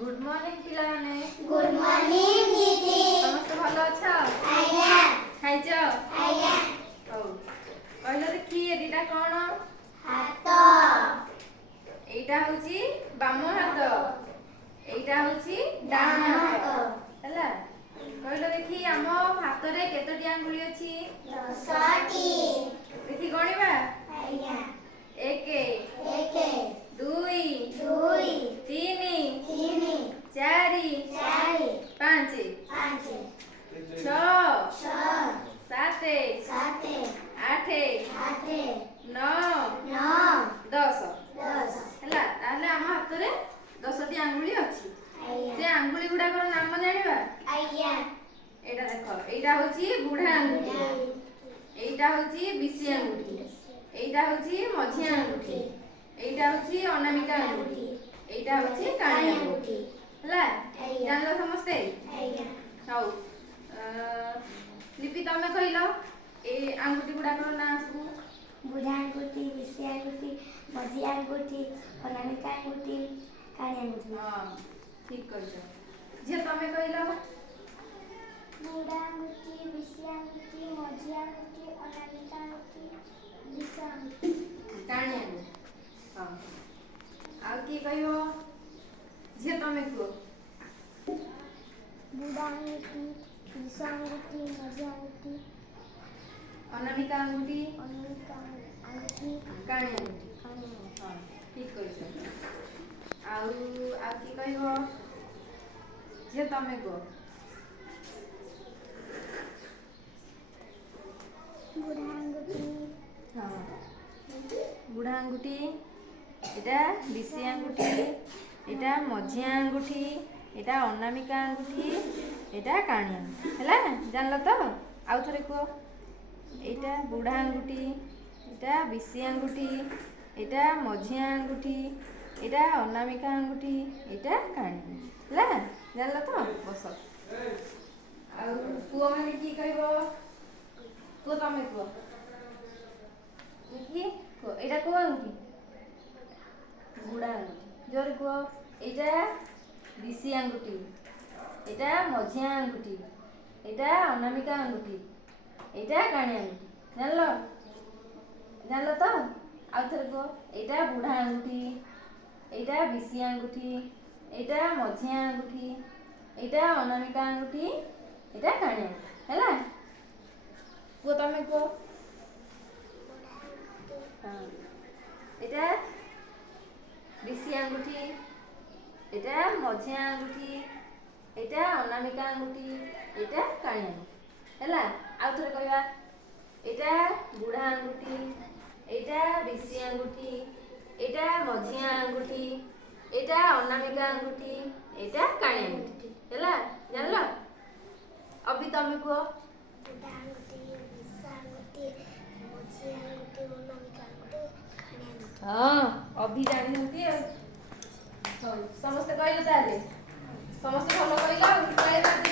Good morning पिला माने। Good morning दीदी। समस्त भलो अच्छा? आज्ञा। खाइछ? आज्ञा। हौ कहलो देखि एटा कोन? हाथ। एटा होची बाम हाथ, एटा होची डान हाथ हला। कहलो देखि आम हाथ रे केतोटी आंगुली अछि? 10टी। देखि गणिबा। आज्ञा। 1 1 2 2 3 3 4 4 5 5 6 6 7 7 8 8 9 9 10 10 ହେଲା। ताले आम हाथ रे 10टी आंगुली अछि। आज्ञा। से आंगुली गुडा कर नाम जानिबा। आज्ञा। एटा देखो, एटा होची बुढ़ा आंगुठी, एटा होची बिसी आंगुठी, एटा होची मझिया आंगुठी, एटा होची अनामिका आंगुठी, एटा होची काणी आंगुठी हला। जानलो समस्ते? आज्ञा। हौ लिपि तमे कहिलो ए आंगुठी गुडा कर ना सब। बुढ़ा आंगुठी, बिसी आंगुठी, मझिया आंगुठी, अनामिका आंगुठी, काणी आंगुठी। हां ठीक कहछो। जे तमे कहिलो बुढ़ा आंगुठी, बिसी आंगुठी, मझिया आंगुठी, अनामिका आंगुठी, बिसी आंगुठी, काणी आंगुठी। हां आ की कहियो जे तमे को बुढ़ा आंगुठी, बिसी आंगुठी, मझिया आंगुठी, अनामिका आंगुठी, अनामिका आंगुठी, काणी आंगुठी। काणी आंगुठी। हां ठीक कहछो। आ की कहियो जे तमे को बुढ़ा आंगुठी। हां बुढ़ा आंगुठी, एटा बिसी आंगुठी, एटा मझिया आंगुठी, एटा अनामिका आंगुठी, एटा काणी आंगुठी हैला। जानलो तो आउ थरे को एटा बुढ़ा आंगुठी, एटा बिसी आंगुठी, एटा मझिया आंगुठी, एटा अनामिका आंगुठी, एटा काणी हैला। जानलो तो बस। आउ पुओ माने की कहबो? पुओ तमे को देखि को एटा को आंगुठी? बुढ़ा आंगुठी। जोर को एटा बिसी आंगुठी, एटा मझिया आंगुठी, एटा अनामिका आंगुठी, एटा काणी आंगुठी। जानलो? जानलो तो आउ थरे को एटा बुढ़ा आंगुठी, एटा बिसी आंगुठी, एटा मझिया आंगुठी, एटा अनामिका आंगुठी, एटा काणी आंगुठी हैला। पुओ तमे को हां एटा बिसी आंगुठी, एटा मझिया आंगुठी, एटा अनामिका आंगुठी, एटा काणी आंगुठी हैला। आउ थरे कहबा एटा बुढ़ा आंगुठी, एटा बिसी आंगुठी, एटा मझिया आंगुठी, एटा अनामिका आंगुठी, एटा काणी आंगुठी हैला। जानलो? अभी तमे को बुढ़ा आंगुठी, बिसी आंगुठी, मझिया आंगुठी, अनामिका आंगुठी, काणी आंगुठी। हां अभी जानि हंती। हौ समस्त कहले ताले समस्त भलो कहला।